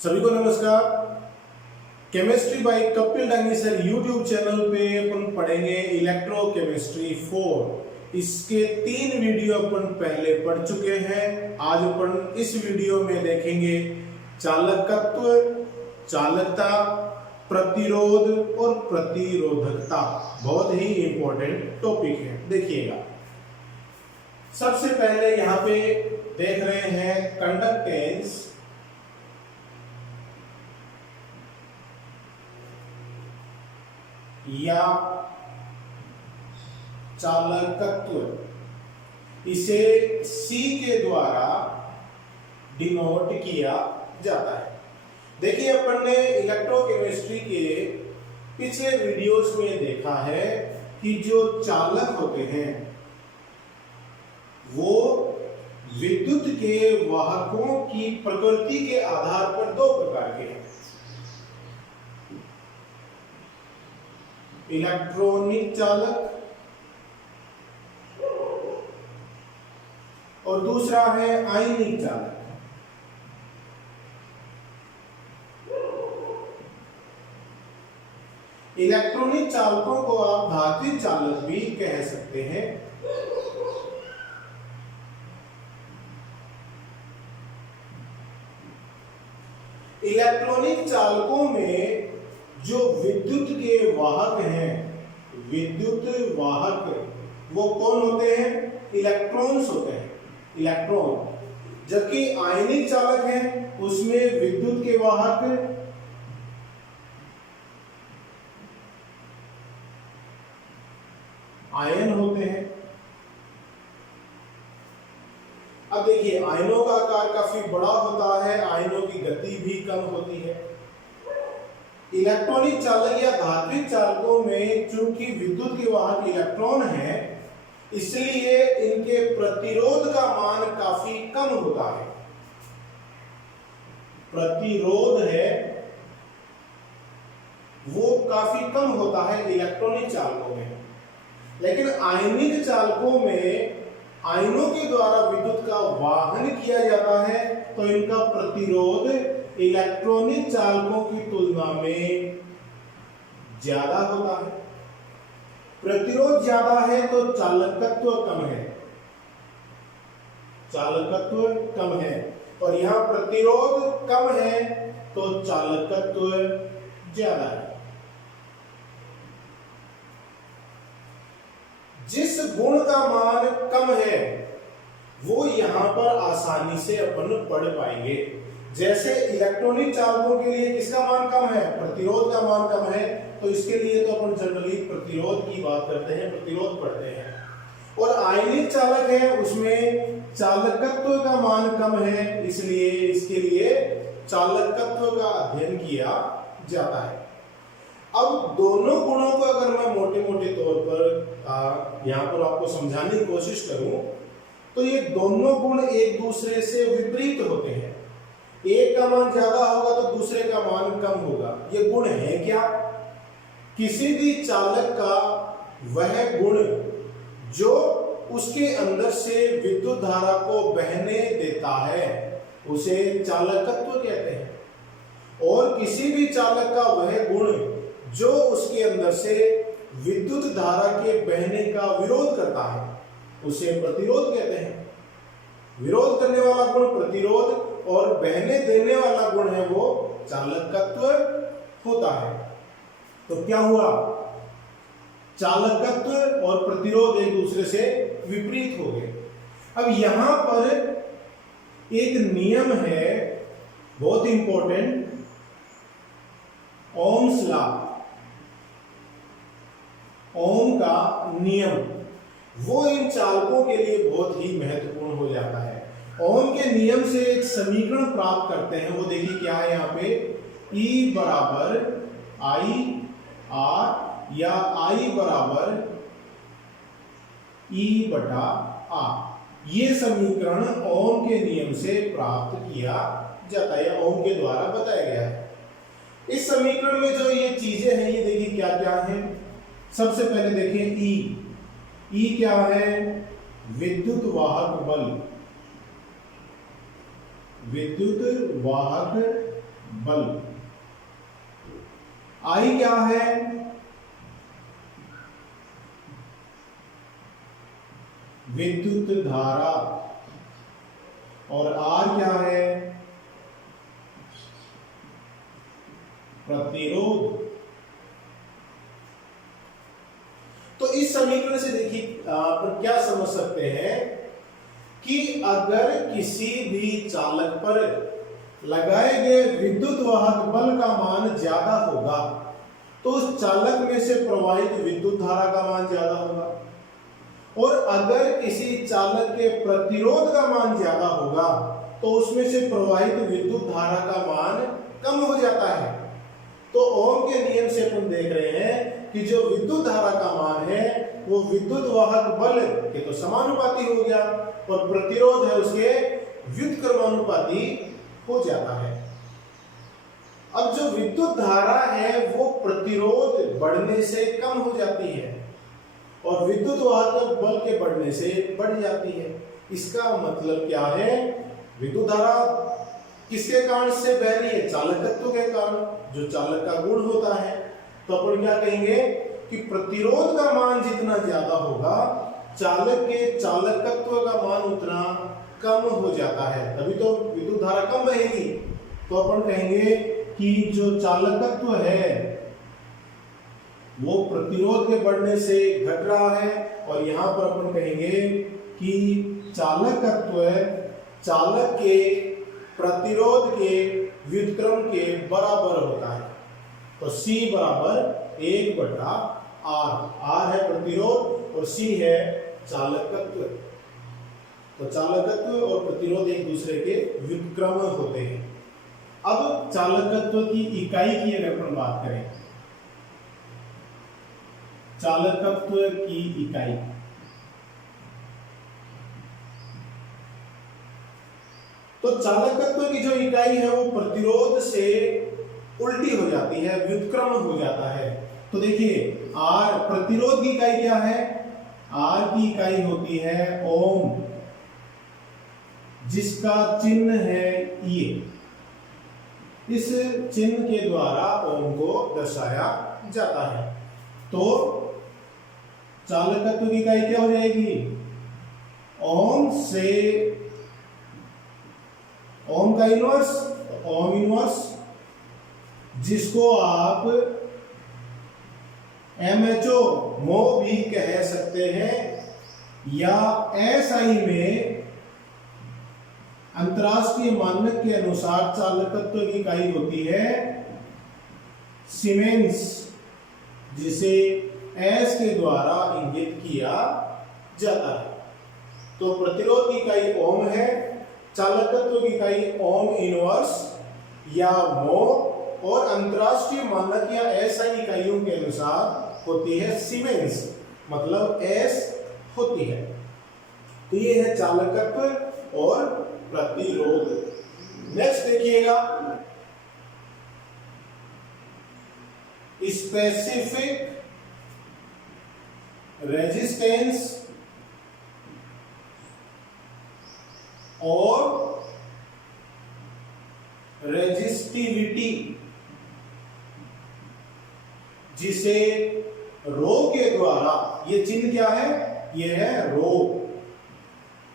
सभी को नमस्कार। Chemistry bye Kapil Dangi sir YouTube channel पे अपन पढ़ेंगे इलेक्ट्रोकेमिस्ट्री 4। इसके 3 वीडियो अपन पहले पढ़ चुके हैं। आज अपन इस वीडियो में देखेंगे चालकत्व, चालकता, प्रतिरोध और प्रतिरोधकता। बहुत ही इंपॉर्टेंट टॉपिक है, देखिएगा। सबसे पहले यहाँ पे देख रहे हैं कंडक्टेंस या चालकत्व, इसे C के द्वारा डिनोट किया जाता है। देखिए, अपन ने इलेक्ट्रोकेमिस्ट्री के पिछले वीडियोस में देखा है कि जो चालक होते हैं वो विद्युत के वाहकों की प्रकृति के आधार पर 2 प्रकार के हैं। इलेक्ट्रॉनिक चालक और दूसरा है आयनिक चालक। इलेक्ट्रॉनिक चालकों को आप धात्विक चालक भी कह सकते हैं। इलेक्ट्रॉनिक चालकों में जो विद्युत के वाहक हैं, विद्युत वाहक वो कौन होते हैं? इलेक्ट्रॉन्स होते हैं, इलेक्ट्रॉन। जबकि आयनिक चालक हैं उसमें विद्युत के वाहक आयन होते हैं। अब देखिए, आयनों का आकार काफी बड़ा होता है, आयनों की गति भी कम होती है। इलेक्ट्रॉनिक चालक या धात्विक चालकों में चूंकि विद्युत के वाहक इलेक्ट्रॉन हैं, इसलिए इनके प्रतिरोध का मान काफी कम होता है। प्रतिरोध है वो काफी कम होता है इलेक्ट्रॉनिक चालकों में। लेकिन आयनिक चालकों में आयनों के द्वारा विद्युत का वाहन किया जाता है, तो इनका प्रतिरोध इलेक्ट्रॉनिक चालकों की तुलना में ज्यादा होता है। प्रतिरोध ज्यादा है तो चालकत्व कम है, चालकत्व कम है। और यहां प्रतिरोध कम है तो चालकत्व ज्यादा है। जिस गुण का मान कम है वो यहां पर आसानी से अपन पढ़ पाएंगे। जैसे इलेक्ट्रॉनिक चालकों के लिए किसका मान कम है? प्रतिरोध का मान कम है। तो इसके लिए तो अपन जनरली प्रतिरोध की बात करते हैं, प्रतिरोध पढ़ते हैं। और आयनिक चालक है उसमें चालकत्व का मान कम है, इसलिए इसके लिए चालकत्व का अध्ययन किया जाता है। अब दोनों गुणों को अगर मैं मोटे मोटे तौर पर यहां पर आपको समझाने की कोशिश करूं तो ये दोनों गुण एक दूसरे से विपरीत होते हैं। एक का मान ज्यादा होगा तो दूसरे का मान कम होगा। ये गुण है क्या? किसी भी चालक का वह गुण जो उसके अंदर से विद्युत धारा को बहने देता है उसे चालकत्व कहते हैं। और किसी भी चालक का वह गुण जो उसके अंदर से विद्युत धारा के बहने का विरोध करता है उसे प्रतिरोध कहते हैं। विरोध करने वाला गुण प्रतिरोध और बहने देने वाला गुण है वो चालकत्व होता है। तो क्या हुआ? चालकत्व और प्रतिरोध एक दूसरे से विपरीत हो गए। अब यहां पर एक नियम है बहुत इंपॉर्टेंट, ओम्स लॉ, ओम का नियम, वो इन चालकों के लिए बहुत ही महत्वपूर्ण हो जाता है। ओम के नियम से एक समीकरण प्राप्त करते हैं, वो देखिए क्या है यहाँ पे, E बराबर आई आर या I बराबर E बटा आर। ये समीकरण ओम के नियम से प्राप्त किया जाता है, ओम के द्वारा बताया गया है। इस समीकरण में जो ये चीजें हैं ये देखिए क्या क्या है। सबसे पहले देखिए E क्या है? विद्युत वाहक बल, विद्युत वाहक बल। आई क्या है? विद्युत धारा। और आर क्या है? प्रतिरोध। तो इस समीकरण से देखिए आप क्या समझ सकते हैं कि अगर किसी भी चालक पर लगाए गए विद्युत वाहक बल का मान ज्यादा होगा तो उस चालक में से प्रवाहित विद्युत धारा का मान ज्यादा होगा, और अगर किसी चालक के प्रतिरोध का मान ज्यादा होगा तो उसमें से प्रवाहित विद्युत धारा का मान कम हो जाता है। तो ओम के नियम से अपन देख रहे हैं कि जो विद्युत धारा का मान है वो विद्युत वाहक बल के तो समानुपाती हो गया और प्रतिरोध है उसके व्युत्क्रमानुपाती हो जाता है। अब जो विद्युत धारा है वो प्रतिरोध बढ़ने से कम हो जाती है और विद्युत वाहक बल के बढ़ने से बढ़ जाती है। इसका मतलब क्या है? विद्युत धारा किसके कारण से बह रही है? चालकत्व के कारण, जो चालक का गुण होता है। तो अपन क्या कहेंगे कि प्रतिरोध का मान जितना ज्यादा होगा चालक के चालकत्व का मान उतना कम हो जाता है, तभी तो विद्युत धारा कम बहेगी। तो अपन कहेंगे कि जो चालकत्व है वो प्रतिरोध के बढ़ने से घट रहा है, और यहां पर अपन कहेंगे कि चालकत्व चालक के प्रतिरोध के व्युत्क्रम के बराबर होता है। तो C बराबर 1/R। R है प्रतिरोध और C है चालकत्व। तो चालकत्व और प्रतिरोध एक दूसरे के व्युत्क्रम होते हैं। अब चालकत्व की इकाई की अगर अपन बात करें, चालकत्व की इकाई, तो चालकत्व की जो इकाई है वो प्रतिरोध से उल्टी हो जाती है, व्युत्क्रम हो जाता है। तो देखिए आर, प्रतिरोध की इकाई क्या है? आर की इकाई होती है ओम, जिसका चिन्ह है ये। इस चिन्ह के द्वारा ओम को दर्शाया जाता है। तो चालकत्व की इकाई क्या हो जाएगी? ओम से ओम का इनवर्स, ओम इनवर्स, जिसको आप MHO मो भी कह सकते हैं, या SI में अंतरराष्ट्रीय मानक के अनुसार चालकत्व की इकाई होती है सीमेंस, जिसे S के द्वारा इंगित किया जाता है। तो प्रतिरोध की इकाई ओम है, चालकत्व की इकाई ओम इनवर्स या मो, और अंतरराष्ट्रीय मानक या SI इकाइयों के अनुसार होती है सीमेंस, मतलब S होती है। तो ये है चालकत्व और प्रतिरोध। नेक्स्ट देखिएगा, स्पेसिफिक रेजिस्टेंस और रेजिस्टिविटी, जिसे रो के द्वारा, ये चिन्ह क्या है? ये है रो,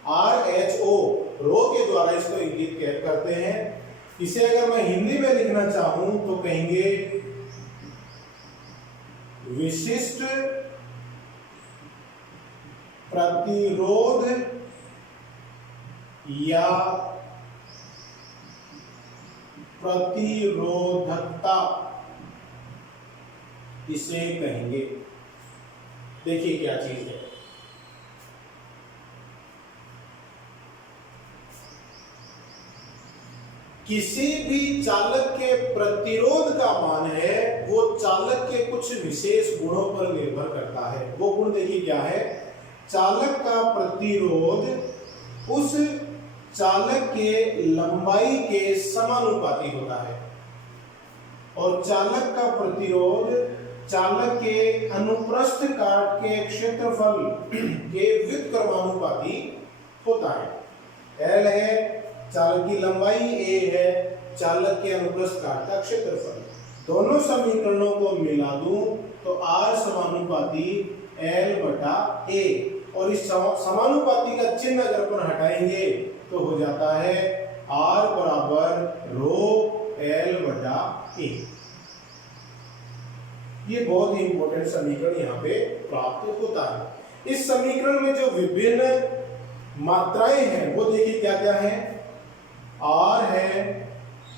RHO, रो के द्वारा इसको इंगित करते हैं। इसे अगर मैं हिंदी में लिखना चाहूं तो कहेंगे विशिष्ट प्रतिरोध या प्रतिरोधकता इसे कहेंगे। देखिए क्या चीज है। किसी भी चालक के प्रतिरोध का मान है वो चालक के कुछ विशेष गुणों पर निर्भर करता है। वो गुण देखिए क्या है? चालक का प्रतिरोध उस चालक के लंबाई के समानुपाती होता है, और चालक का प्रतिरोध चालक के अनुप्रस्थ काट के क्षेत्रफल के व्युत्क्रमानुपाती होता है। L है चालक की लंबाई ए है, चालक के अनुप्रस्थ काट का क्षेत्रफल। दोनों समीकरणों को मिला दूं तो R समानुपाती L बटा A, और इस समानुपाती का चिन्ह अगर अपन हटाएंगे तो हो जाता है R बराबर रो L बटा A। ये बहुत ही इंपॉर्टेंट समीकरण यहाँ पे प्राप्त होता है। इस समीकरण में जो विभिन्न मात्राएं हैं वो देखिए क्या क्या है। R है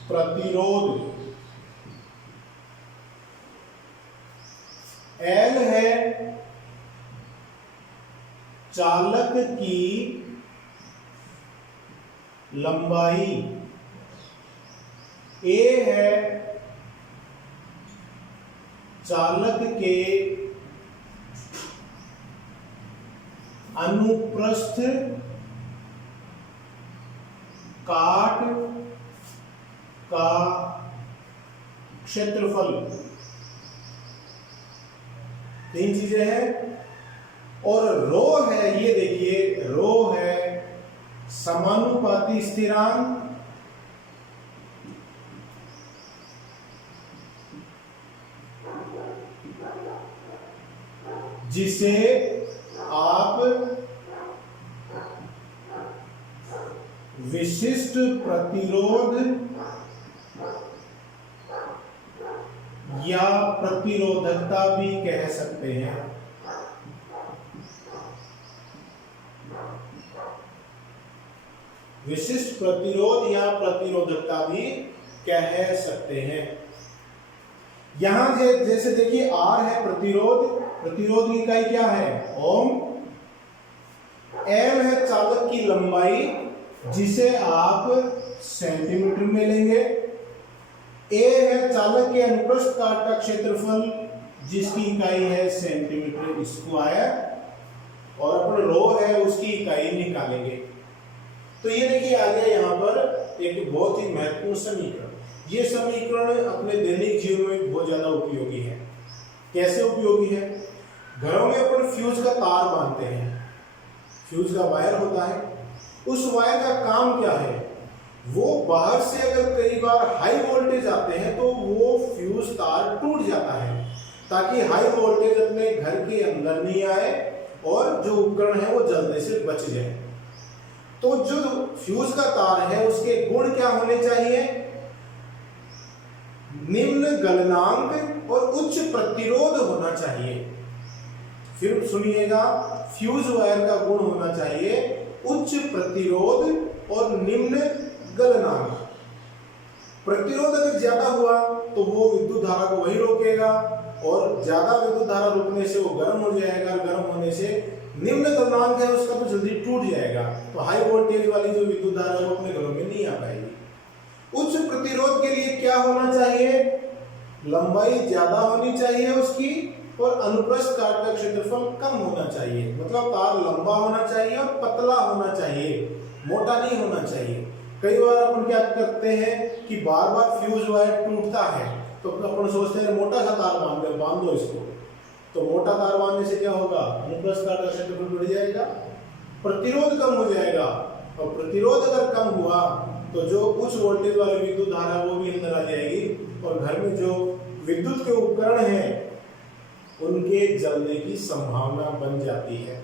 प्रतिरोध, L है चालक की लंबाई, A है चालक के अनुप्रस्थ काट का क्षेत्रफल। तीन चीजें हैं। और रो है, ये देखिए रो है समानुपाती स्थिरांक, जिसे आप विशिष्ट प्रतिरोध या प्रतिरोधकता भी कह सकते हैं। विशिष्ट प्रतिरोध या प्रतिरोधकता भी कह सकते हैं। यहां जैसे देखिए R है प्रतिरोध, प्रतिरोध की इकाई क्या है ओम। L है चालक की लंबाई, जिसे आप सेंटीमीटर में लेंगे। A है चालक के अनुप्रस्थ काट का क्षेत्रफल, जिसकी इकाई है सेंटीमीटर स्क्वायर, और अपन रो है उसकी इकाई निकालेंगे। तो ये देखिए आ गया यहाँ पर एक बहुत ही महत्वपूर्ण समीकरण। ये समीकरण अपने दैनिक जीवन में बहुत ज्यादा उपयोगी है। कैसे उपयोगी है? घरों में अपन फ्यूज का तार बांधते हैं, फ्यूज का वायर होता है। उस वायर का काम क्या है? वो बाहर से अगर कई बार हाई वोल्टेज आते हैं तो वो फ्यूज तार टूट जाता है, ताकि हाई वोल्टेज अपने घर के अंदर नहीं आए और जो उपकरण है वो जलने से बच जाए। तो जो फ्यूज का तार है उसके गुण क्या होने चाहिए? निम्न गलनांक और उच्च प्रतिरोध होना चाहिए। फिर सुनिएगा, फ्यूज वायर का गुण होना चाहिए उच्च प्रतिरोध और निम्न गलनांक। प्रतिरोध अगर ज्यादा हुआ तो वो विद्युत धारा को वही रोकेगा, और ज्यादा विद्युत धारा रुकने से वो गर्म हो जाएगा, गर्म होने से निम्न गलनांक है उसका तो जल्दी टूट जाएगा, तो हाई वोल्टेज वाली जो विद्युत धारा है वो अपने घरों में नहीं आ पाएगी। उच्च प्रतिरोध के लिए क्या होना चाहिए? लंबाई ज्यादा होनी चाहिए उसकी, और अनुप्रस्थ काट का क्षेत्रफल कम होना चाहिए। मतलब तार लंबा होना चाहिए और पतला होना चाहिए, मोटा नहीं होना चाहिए। कई बार अपन क्या करते हैं कि बार बार फ्यूज वायर टूटता है तो अपन सोचते हैं मोटा सा तार बांध दो इसको। तो मोटा तार बांधने से क्या होगा? अनुप्रस्थ काट का क्षेत्रफल बढ़ जाएगा, प्रतिरोध कम हो जाएगा, और प्रतिरोध अगर कम हुआ तो जो उच्च वोल्टेज वाली विद्युत धारा वो भी अंदर आ जाएगी, और घर में जो विद्युत के उपकरण हैं उनके जलने की संभावना बन जाती है।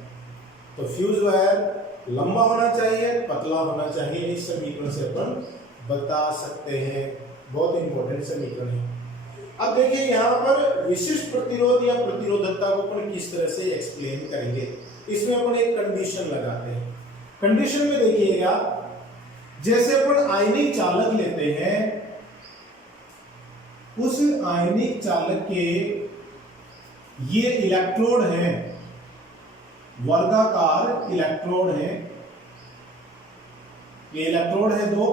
तो फ्यूज वायर लंबा होना चाहिए, पतला होना चाहिए। इस समीकरण से अपन बता सकते हैं। बहुत इंपॉर्टेंट समीकरण है। अब देखिए यहाँ पर विशिष्ट प्रतिरोध या प्रतिरोधकता को अपन किस तरह से एक्सप्लेन करेंगे। इसमें अपन एक कंडीशन लगाते हैं। कंडीशन में देखिएगा, जैसे अपन आयनिक चालक लेते हैं, उस आयनिक चालक के ये इलेक्ट्रोड है, वर्गाकार इलेक्ट्रोड है। ये इलेक्ट्रोड है दो,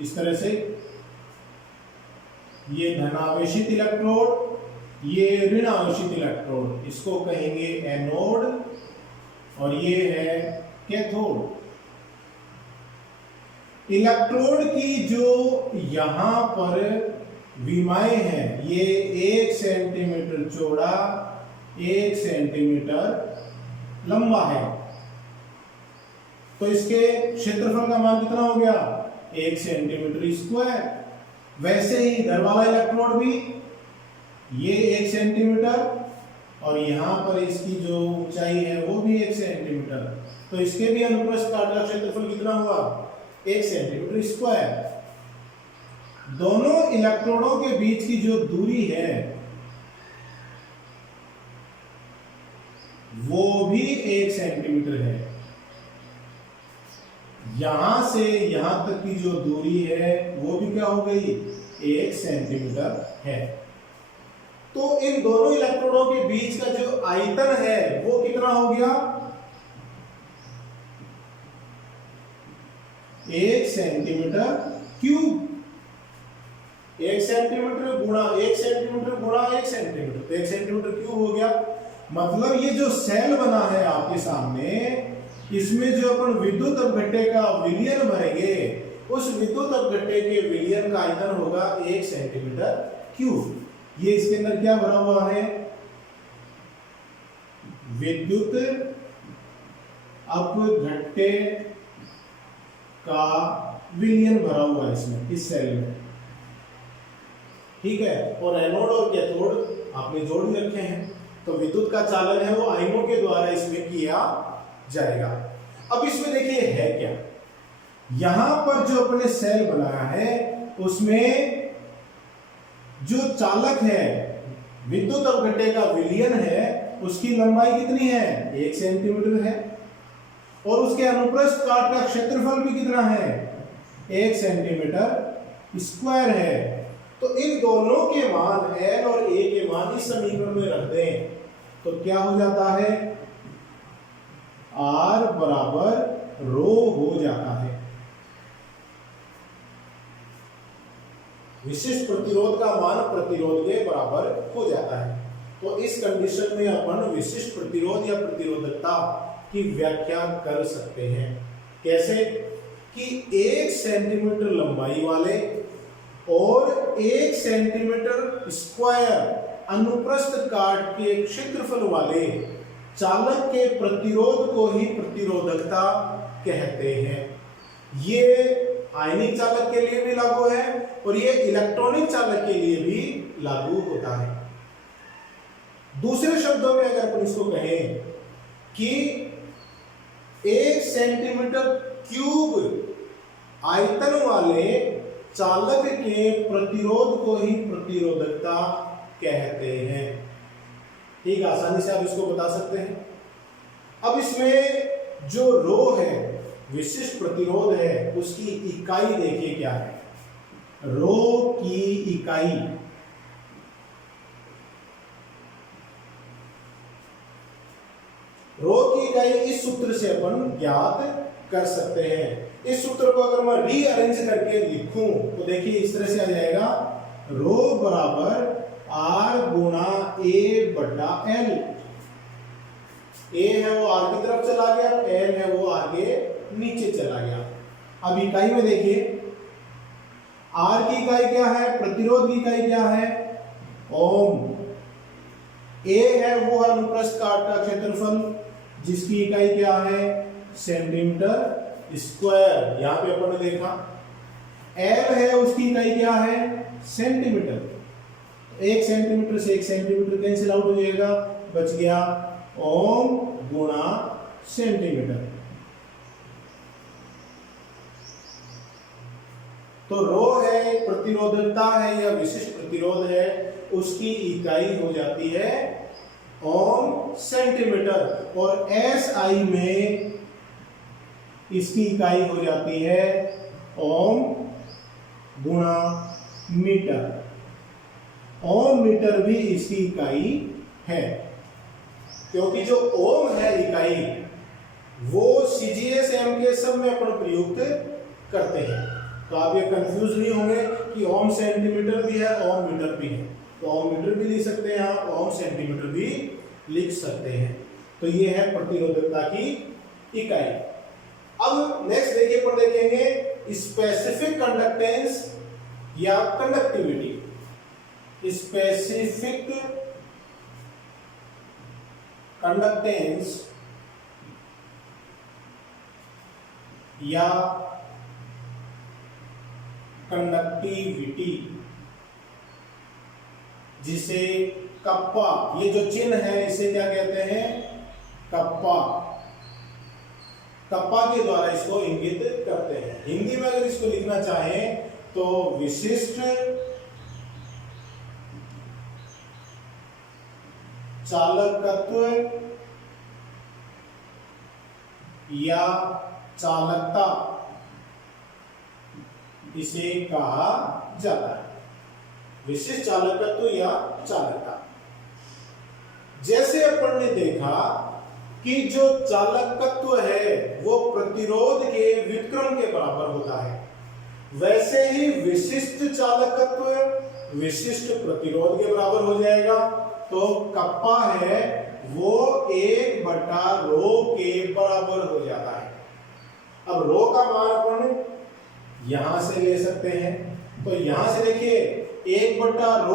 इस तरह से। ये धनावेशित इलेक्ट्रोड, ये ऋण आवेशित इलेक्ट्रोड, इसको कहेंगे एनोड, और ये है कैथोड। इलेक्ट्रोड की जो यहां पर विमाएं हैं, ये 1 सेंटीमीटर चौड़ा, 1 सेंटीमीटर लंबा है। तो इसके क्षेत्रफल का मान कितना हो गया, 1 सेंटीमीटर स्क्वायर। वैसे ही इधर वाला इलेक्ट्रोड भी, ये 1 सेंटीमीटर और यहां पर इसकी जो ऊंचाई है वो भी 1 सेंटीमीटर, तो इसके भी अनुप्रस्थ काट का क्षेत्रफल कितना हुआ, 1 सेंटीमीटर स्क्वायर। दोनों इलेक्ट्रोडों के बीच की जो दूरी है वो भी 1 सेंटीमीटर है। यहां से यहां तक की जो दूरी है वो भी क्या हो गई, 1 सेंटीमीटर है। तो इन दोनों इलेक्ट्रोडों के बीच का जो आयतन है वो कितना हो गया, 1 सेंटीमीटर क्यूब। 1 सेंटीमीटर गुणा 1 सेंटीमीटर गुणा 1 सेंटीमीटर, तो 1 सेंटीमीटर क्यूब हो गया। मतलब ये जो सेल बना है आपके सामने, इसमें जो अपन विद्युत अपघट्य का विलयन भरेंगे, उस विद्युत अपघट्य के विलयन का आयतन होगा 1 सेंटीमीटर क्यूब। ये इसके अंदर क्या भरा हुआ है, विद्युत अपघट्य का विलयन भरा हुआ है इसमें, इस सेल में, ठीक है। और एनोड और कैथोड आपने जोड़ भी रखे हैं, तो विद्युत का चालन है वो आयनों के द्वारा इसमें किया जाएगा। अब इसमें देखिए है क्या, यहां पर जो अपने सेल बनाया है उसमें जो चालक है, विद्युत अपघट्य का विलयन है, उसकी लंबाई कितनी है, 1 सेंटीमीटर है, और उसके अनुप्रस्थ काट का क्षेत्रफल भी कितना है, 1 सेंटीमीटर स्क्वायर है। तो इन दोनों के मान L और A के मान इस समीकरण में रख दें तो क्या हो जाता है, R बराबर रो हो जाता है। विशिष्ट प्रतिरोध का मान प्रतिरोध के बराबर हो जाता है। तो इस कंडीशन में अपन विशिष्ट प्रतिरोध या प्रतिरोधकता की व्याख्या कर सकते हैं। कैसे कि 1 सेंटीमीटर लंबाई वाले और 1 सेंटीमीटर स्क्वायर अनुप्रस्थ काट के क्षेत्रफल वाले चालक के प्रतिरोध को ही प्रतिरोधकता कहते हैं। ये आयनिक चालक के लिए भी लागू है और ये इलेक्ट्रॉनिक चालक के लिए भी लागू होता है। दूसरे शब्दों में अगर अपन इसको कहें कि 1 सेंटीमीटर क्यूब आयतन वाले चालक के प्रतिरोध को ही प्रतिरोधकता कहते हैं। ठीक, आसानी से आप इसको बता सकते हैं। अब इसमें जो रो है, विशिष्ट प्रतिरोध है, उसकी इकाई देखिए क्या है, रो की इकाई इस सूत्र से अपन ज्ञात कर सकते हैं। इस सूत्र को अगर मैं रीअरेंज करके लिखूं तो देखिए इस तरह से आ जाएगा, रो बराबर R गुणा A बटा L। A है वो R की तरफ चला गया, L है वो आगे नीचे चला गया। अब इकाई में देखिए, R की इकाई क्या है, प्रतिरोध की इकाई क्या है, ओम। A है वो अनुप्रस्थ काट का क्षेत्रफल जिसकी इकाई क्या है, सेंटीमीटर स्क्वायर, यहां पे अपन ने देखा। L है उसकी इकाई क्या है, सेंटीमीटर। 1 सेंटीमीटर से 1 सेंटीमीटर कैंसिल आउट हो जाएगा, बच गया ओम गुणा सेंटीमीटर। तो रो है, प्रतिरोधकता है या विशिष्ट प्रतिरोध है, उसकी इकाई हो जाती है ओम सेंटीमीटर, और SI में इसकी इकाई हो जाती है ओम गुणा मीटर। ओम मीटर भी इसकी इकाई है, क्योंकि जो ओम है इकाई वो CGS के सब में अपन प्रयुक्त करते हैं। तो आप ये कंफ्यूज नहीं होंगे कि ओम सेंटीमीटर भी है, ओम मीटर भी है। तो ओम मीटर भी लिख सकते हैं आप, ओम सेंटीमीटर भी लिख सकते हैं। तो ये है प्रतिरोधकता की इकाई। अब नेक्स्ट देखिए, पर देखेंगे स्पेसिफिक कंडक्टेंस या कंडक्टिविटी। स्पेसिफिक कंडक्टेंस या कंडक्टिविटी, जिसे कप्पा, ये जो चिन्ह है इसे क्या कहते हैं, कप्पा, कप्पा के द्वारा इसको इंगित करते हैं। हिंदी में अगर इसको लिखना चाहें तो विशिष्ट चालकत्व या चालकता इसे कहा जाता है, विशिष्ट चालकत्व या चालकता। जैसे अपन ने देखा कि जो चालकत्व है वो प्रतिरोध के व्युत्क्रम के बराबर होता है, वैसे ही विशिष्ट चालकत्व विशिष्ट प्रतिरोध के बराबर हो जाएगा। तो कप्पा है वो 1/ρ के बराबर हो जाता है। अब रो का मान अपन यहां से ले सकते हैं, तो यहां से देखिए 1/ρ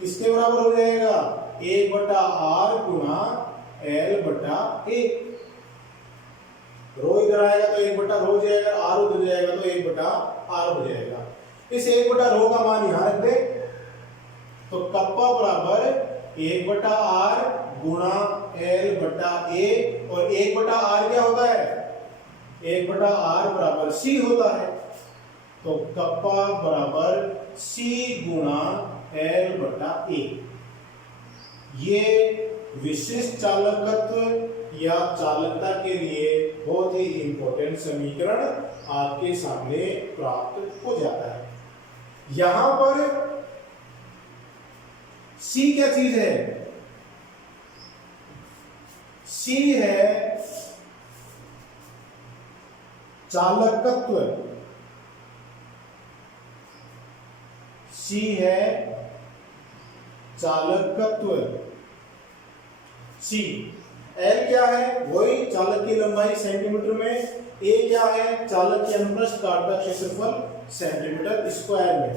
किसके बराबर हो जाएगा, 1/r गुना L/A। रो इधर आएगा तो 1/ρ हो जाएगा, r उधर जाएगा तो 1/r हो जाएगा। इस 1/ρ का मान यहां रख दे तो कप्पा बराबर 1/r गुणा L/A, और 1/r क्या होता है, 1/r बराबर C होता है। तो कप्पा बराबर C गुणा L/A। ये विशिष्ट चालकत्व या चालकता के लिए बहुत ही इंपॉर्टेंट समीकरण आपके सामने प्राप्त हो जाता है। यहां पर C क्या चीज है, C है चालकत्व, C है चालकत्व C। L क्या है, वही चालक की लंबाई सेंटीमीटर में, A क्या है चालक के अनुप्रस्थ काट का क्षेत्रफल सेंटीमीटर स्क्वायर में।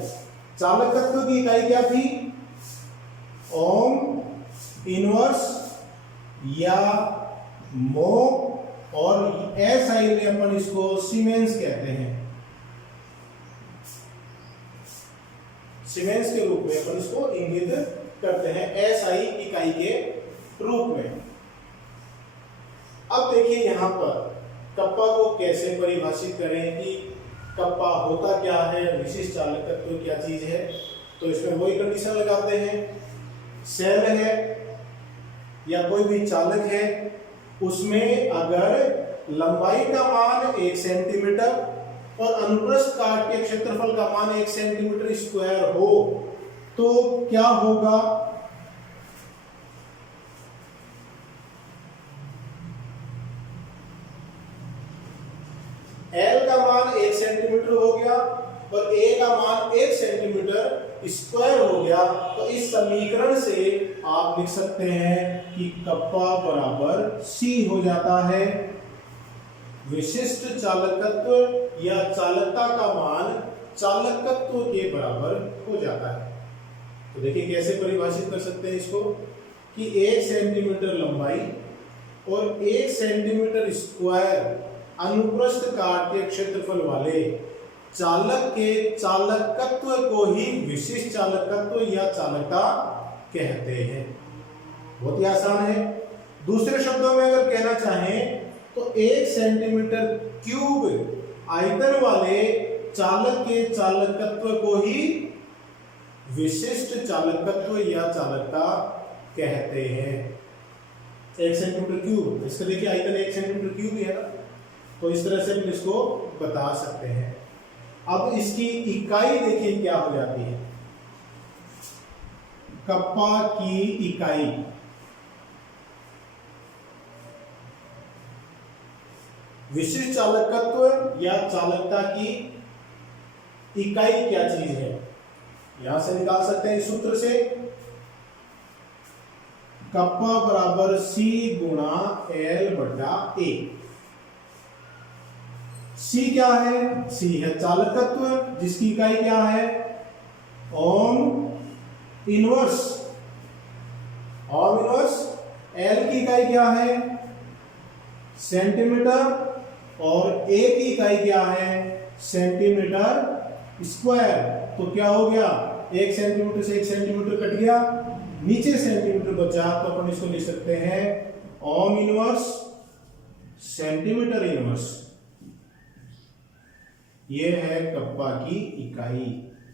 चालकत्व की इकाई क्या थी, ओम, इनवर्स या मो, और एसआई में अपन इसको सीमेंस कहते हैं, सीमेंस के रूप में अपन इसको इंगित करते हैं एसआई इकाई के रूप में। अब देखिए यहां पर कप्पा को कैसे परिभाषित करें कि कप्पा होता क्या है, विशिष्ट चालकत्व क्या चीज है। तो इसमें वही कंडीशन लगाते हैं, सेल है या कोई भी चालक है, उसमें अगर लंबाई का मान 1 सेंटीमीटर और अनुप्रस्थ काट के क्षेत्रफल का मान 1 सेंटीमीटर स्क्वायर हो तो क्या होगा, L का मान 1 सेंटीमीटर हो गया और A का मान 1 सेंटीमीटर स्क्वायर हो गया। तो इस समीकरण से आप लिख सकते हैं कि कप्पा बराबर C हो जाता है। विशिष्ट चालकत्व या चालकता का मान चालकत्व के बराबर हो जाता है। तो देखिए कैसे परिभाषित कर सकते हैं इसको कि 1 सेंटीमीटर लंबाई और 1 सेंटीमीटर स्क्वायर अनुप्रस्थ काट के क्षेत्रफल वाले चालक के चालकत्व को ही विशिष्ट चालकत्व या चालकता कहते हैं। बहुत ही आसान है। दूसरे शब्दों में अगर कहना चाहें तो 1 सेंटीमीटर क्यूब आयतन वाले चालक के चालकत्व को ही विशिष्ट चालकत्व या चालकता कहते हैं। 1 सेंटीमीटर क्यूब, इसका देखिए आयतन 1 सेंटीमीटर क्यूब ही है ना, तो इस तरह से हम इसको बता सकते हैं। अब इसकी इकाई देखिए क्या हो जाती है, कप्पा की इकाई विशिष्ट चालकत्व या चालकता की इकाई क्या चीज है, यहां से निकाल सकते हैं इस सूत्र से, कप्पा बराबर C गुणा L/A। C क्या है, C है चालकत्व जिसकी इकाई क्या है ohm inverse, ohm inverse. L की इकाई क्या है सेंटीमीटर और ए की इकाई क्या है, सेंटीमीटर स्क्वायर। तो क्या हो गया, 1 सेंटीमीटर से 1 सेंटीमीटर कट गया, नीचे सेंटीमीटर बचा, तो अपन इसको लिख सकते हैं ओम इनवर्स सेंटीमीटर इनवर्स। ये है कप्पा की इकाई,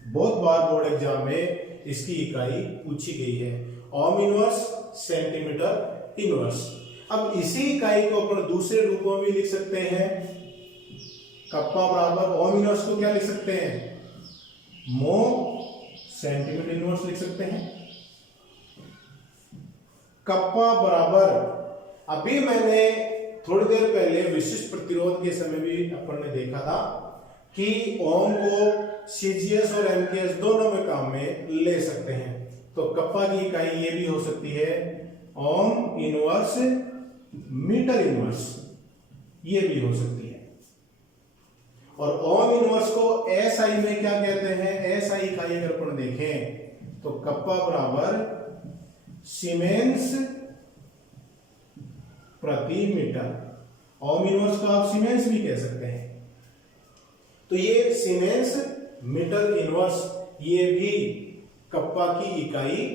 बहुत बार बोर्ड एग्जाम में इसकी इकाई पूछी गई है, ओम इनवर्स सेंटीमीटर इनवर्स। अब इसी इकाई को अपन दूसरे रूपों में लिख सकते हैं, कप्पा बराबर ओम इनवर्स को क्या लिख सकते हैं, मो सेंटीमीटर इनवर्स लिख सकते हैं। कप्पा बराबर, अभी मैंने थोड़ी देर पहले विशिष्ट प्रतिरोध के समय भी अपन ने देखा था कि ओम को सीजीएस और एमकेएस दोनों में काम में ले सकते हैं। तो कप्पा की इकाई ये भी हो सकती है ओम इनवर्स मीटर इनवर्स, ये भी हो सकती है। और ओम इनवर्स को एसआई में क्या कहते हैं, एसआई इकाई अगर अपन देखें तो कप्पा बराबर सीमेंस प्रति मीटर। ओम इनवर्स को आप सीमेंस भी कह सकते हैं। तो ये सीमेंस मीटर इनवर्स, ये भी कप्पा की इकाई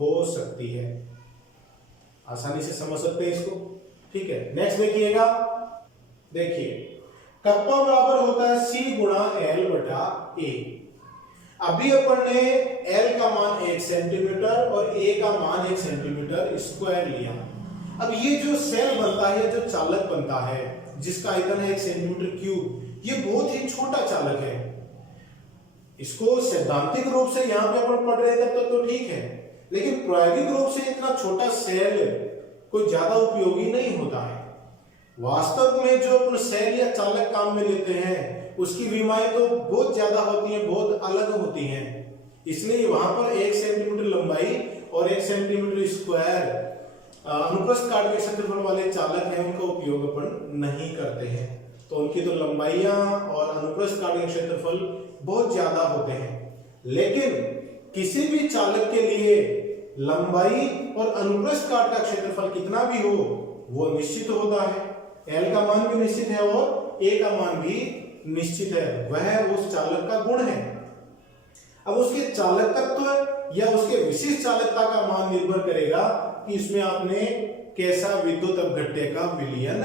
हो सकती है। आसानी से समझ सकते हैं इसको, ठीक है। नेक्स्ट देखिएगा, देखिए कप्पा बराबर होता है C गुणा L बटा A। अभी अपन ने L का मान 1 सेंटीमीटर और A का मान 1 सेंटीमीटर स्क्वायर लिया। अब ये जो सेल बनता है, जो चालक बनता है जिसका आयतन है 1 सेंटीमीटर क्यूब, ये बहुत ही छोटा चालक है। इसको सैद्धांतिक रूप से यहाँ पे अपन पढ़ रहे थे तो ठीक है, लेकिन प्रायोगिक रूप से इतना छोटा सेल कोई ज्यादा उपयोगी नहीं होता है। वास्तव में जो अपन सेल या चालक काम में लेते हैं उसकी विमाएं तो बहुत ज्यादा होती हैं, बहुत अलग होती हैं। इसलिए वहां पर 1 सेंटीमीटर लंबाई और 1 सेंटीमीटर स्क्वायर अनुप्रस्थ काट के क्षेत्रफल वाले चालक हैं, उनका उपयोग अपन नहीं करते हैं। तो उनकी तो लंबाइयां और अनुप्रस्थ काट के क्षेत्रफल बहुत ज्यादा होते हैं। लेकिन किसी भी चालक के लिए लंबाई और अनुप्रस्थ काट का क्षेत्रफल कितना भी हो वो निश्चित होता है। L का मान भी निश्चित है और A का मान भी निश्चित है, वह उस चालक का गुण है। अब उसके चालकत्व या उसके विशिष्ट चालकता का मान निर्भर करेगा कि इसमें आपने कैसा विद्युत अपघट्य का विलयन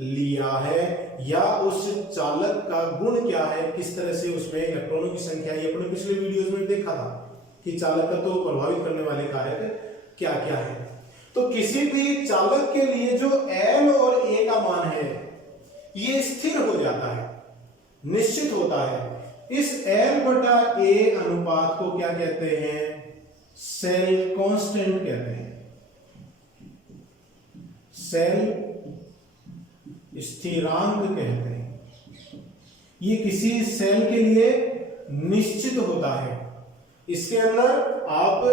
लिया है, या उस चालक का गुण क्या है, किस तरह से उसमें इलेक्ट्रॉनों की संख्या, ये अपने पिछले वीडियोस में देखा था कि चालकत्व को प्रभावित करने वाले कारक क्या क्या है। तो किसी भी चालक के लिए जो L और A का मान है ये स्थिर हो जाता है, निश्चित होता है। इस L बटा A अनुपात को क्या कहते हैं, सेल कांस्टेंट कहते हैं। सेल स्थिरांक कहते हैं। ये किसी सेल के लिए निश्चित होता है। इसके अंदर आप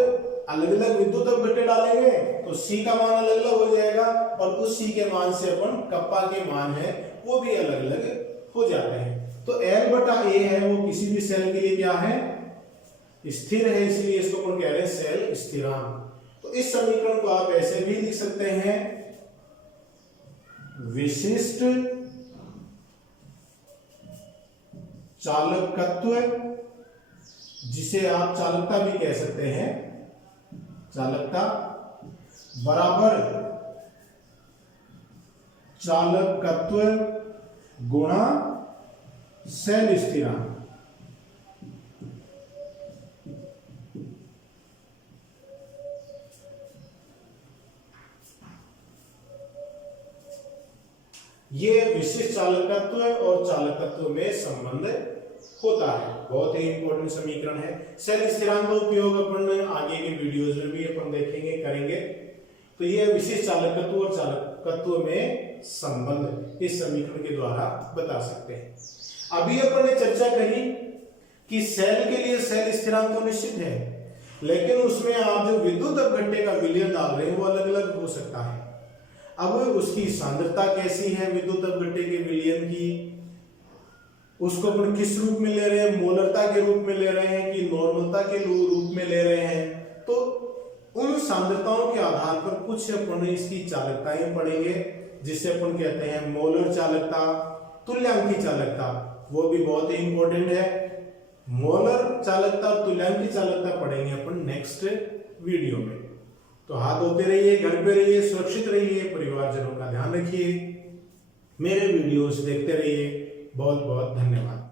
अलग अलग विद्युत अपघट्य डालेंगे तो C का मान अलग अलग हो जाएगा, और उस C के मान से अपन कप्पा के मान है वो भी अलग अलग हो जाते हैं। तो L बटा A है वो किसी भी सेल के लिए क्या है, स्थिर है, इसलिए इसको अपन कह रहे हैं सेल स्थिरांक। तो इस समीकरण को आप ऐसे भी लिख सकते हैं, विशिष्ट चालकत्व, जिसे आप चालकता भी कह सकते हैं, चालकता बराबर चालकत्व गुणा सेल स्थिरांक। ये विशिष्ट चालकत्व और चालकत्व में संबंध होता है, बहुत ही इंपॉर्टेंट समीकरण है। सेल स्थिरांक का उपयोग अपन आगे के वीडियोस में भी अपन देखेंगे, करेंगे। तो ये विशिष्ट चालकत्व और चालकत्व में संबंध इस समीकरण के द्वारा बता सकते हैं। अभी अपन ने चर्चा करी कि सेल के लिए सेल स्थिरांक तो निश्चित है, लेकिन उसमें आप जो विद्युत अपघट्य का विलयन डाल रहे हैं वो अलग अलग हो सकता है। अब उसकी सांद्रता कैसी है विद्युत अपघट्य के विलयन की, उसको अपन किस रूप में ले रहे हैं, मोलरता के रूप में ले रहे हैं कि नॉर्मलता के रूप में ले रहे हैं। तो उन सांद्रताओं के आधार पर कुछ अपन इसकी चालकताएं पढ़ेंगे, जिसे अपन कहते हैं मोलर चालकता, तुल्यांकी चालकता, वो भी बहुत ही इंपॉर्टेंट है। मोलर चालकता और तुल्यांकी चालकता पढ़ेंगे अपन नेक्स्ट वीडियो में। तो हाथ धोते रहिए, घर पे रहिए, सुरक्षित रहिए, परिवारजनों का ध्यान रखिए, मेरे वीडियोस देखते रहिए। बहुत बहुत धन्यवाद।